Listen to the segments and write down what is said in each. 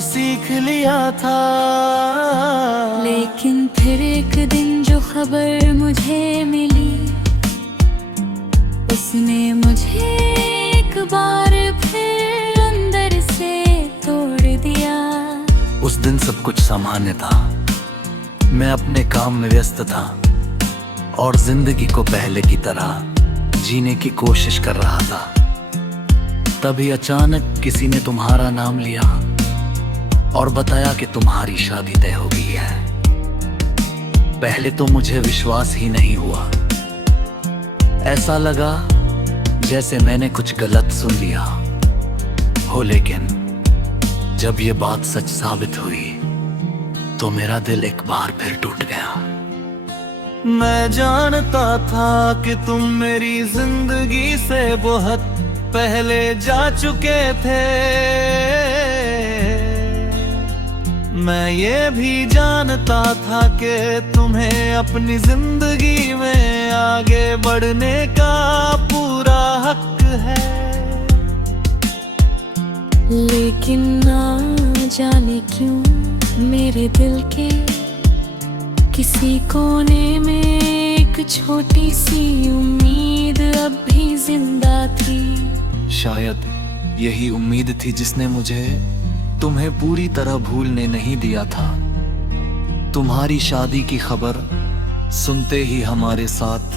सीख लिया था। लेकिन फिर एक दिन जो खबर मुझे मिली, उसने मुझे एक बार फिर अंदर से तोड़ दिया। उस दिन सब कुछ सामान्य था, मैं अपने काम में व्यस्त था और जिंदगी को पहले की तरह जीने की कोशिश कर रहा था। तभी अचानक किसी ने तुम्हारा नाम लिया और बताया कि तुम्हारी शादी तय हो गई है। पहले तो मुझे विश्वास ही नहीं हुआ, ऐसा लगा जैसे मैंने कुछ गलत सुन लिया हो। लेकिन जब ये बात सच साबित हुई तो मेरा दिल एक बार फिर टूट गया। मैं जानता था कि तुम मेरी जिंदगी से बहुत पहले जा चुके थे। मैं ये भी जानता था कि तुम्हें अपनी जिंदगी में आगे बढ़ने का पूरा हक है। लेकिन ना जाने क्यों मेरे दिल के किसी कोने में एक छोटी सी उम्मीद अब भी जिंदा थी। शायद यही उम्मीद थी जिसने मुझे तुम्हें पूरी तरह भूलने नहीं दिया था। तुम्हारी शादी की खबर सुनते ही हमारे साथ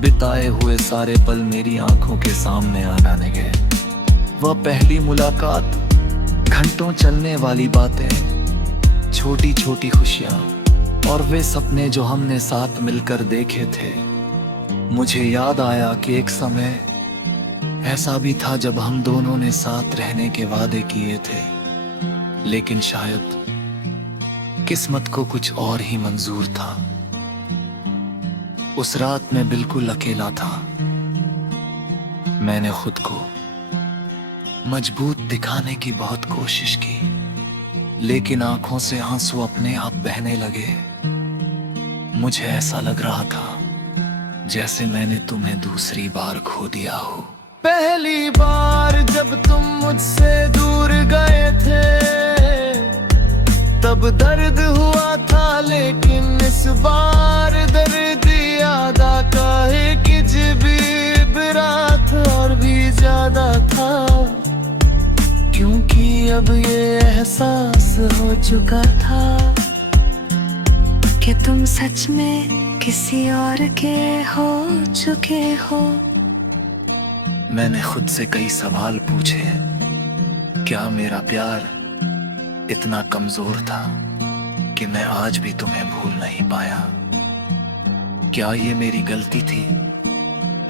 बिताए हुए सारे पल मेरी आंखों के सामने आ जाने गए। वह पहली मुलाकात, घंटों चलने वाली बातें, छोटी छोटी खुशियां और वे सपने जो हमने साथ मिलकर देखे थे। मुझे याद आया कि एक समय ऐसा भी था जब हम दोनों ने साथ रहने के वादे किए थे, लेकिन शायद किस्मत को कुछ और ही मंजूर था। उस रात मैं बिल्कुल अकेला था। मैंने खुद को मजबूत दिखाने की बहुत कोशिश की, लेकिन आंखों से आंसू अपने आप बहने लगे। मुझे ऐसा लग रहा था जैसे मैंने तुम्हें दूसरी बार खो दिया हो। पहली बार जब तुम मुझसे दूर गए थे तब दर्द हुआ था, लेकिन इस बार दर्द याद आता है कि जब रात और भी ज्यादा था। क्योंकि अब ये एहसास हो चुका था कि तुम सच में किसी और के हो चुके हो। मैंने खुद से कई सवाल पूछे। क्या मेरा प्यार इतना कमजोर था कि मैं आज भी तुम्हें भूल नहीं पाया? क्या ये मेरी गलती थी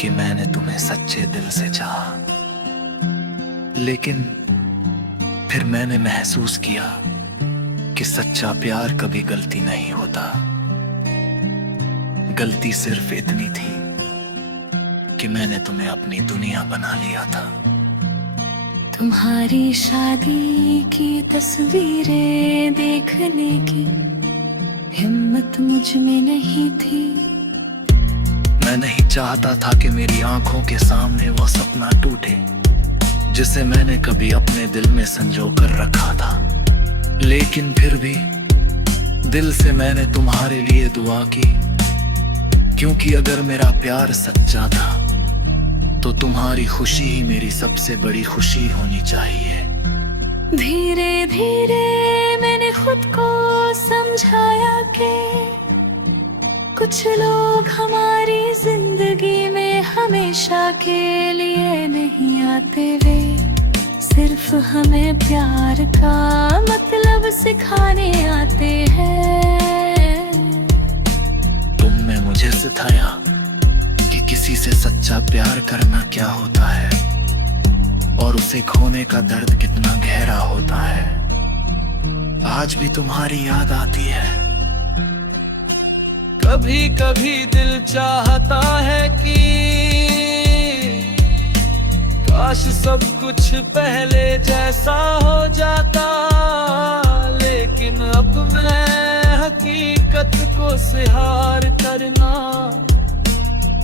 कि मैंने तुम्हें सच्चे दिल से चाहा? लेकिन फिर मैंने महसूस किया कि सच्चा प्यार कभी गलती नहीं होता। गलती सिर्फ इतनी थी कि मैंने तुम्हें अपनी दुनिया बना लिया था। तुम्हारी शादी की तस्वीरें देखने की हिम्मत मुझ में नहीं थी। मैं नहीं चाहता था कि मेरी आंखों के सामने वो सपना टूटे जिसे मैंने कभी अपने दिल में संजो कर रखा था। लेकिन फिर भी दिल से मैंने तुम्हारे लिए दुआ की, क्योंकि अगर मेरा प्यार सच्चा था तो तुम्हारी खुशी ही मेरी सबसे बड़ी खुशी होनी चाहिए। धीरे धीरे मैंने खुद को समझाया कि कुछ लोग हमारी जिंदगी में हमेशा के लिए नहीं आते। वे सिर्फ हमें प्यार का मतलब सिखाने आते हैं। तुमने मुझे सिखाया कि किसी से सच्चा प्यार करना क्या होता है और उसे खोने का दर्द कितना गहरा होता है। आज भी तुम्हारी याद आती है। कभी कभी दिल चाहता है कि काश सब कुछ पहले जैसा हो जाता, लेकिन अब मैं हकीकत को स्वीकार करना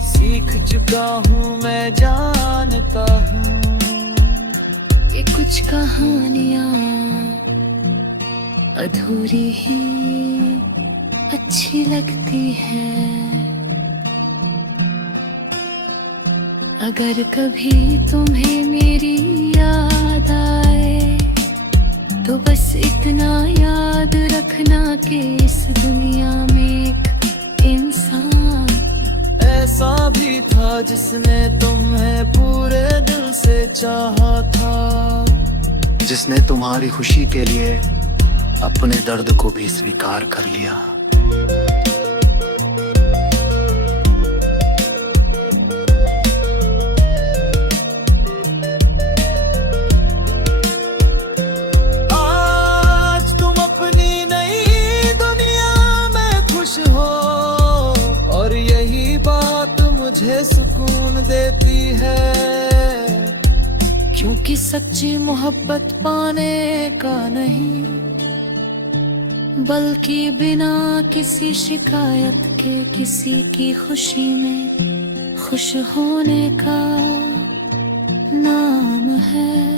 सीख चुका हूँ। मैं जानता हूँ कि कुछ कहानियाँ अधूरी ही अच्छी लगती है। अगर कभी तुम्हें मेरी याद आए तो बस इतना याद रखना कि इस दुनिया में एक इंसान ऐसा भी था जिसने तुम्हें पूरे दिल से चाहा था, जिसने तुम्हारी खुशी के लिए अपने दर्द को भी स्वीकार कर लिया। आज तुम अपनी नई दुनिया में खुश हो और यही बात मुझे सुकून देती है, क्योंकि सच्ची मोहब्बत पाने का नहीं बल्कि बिना किसी शिकायत के किसी की खुशी में खुश होने का नाम है।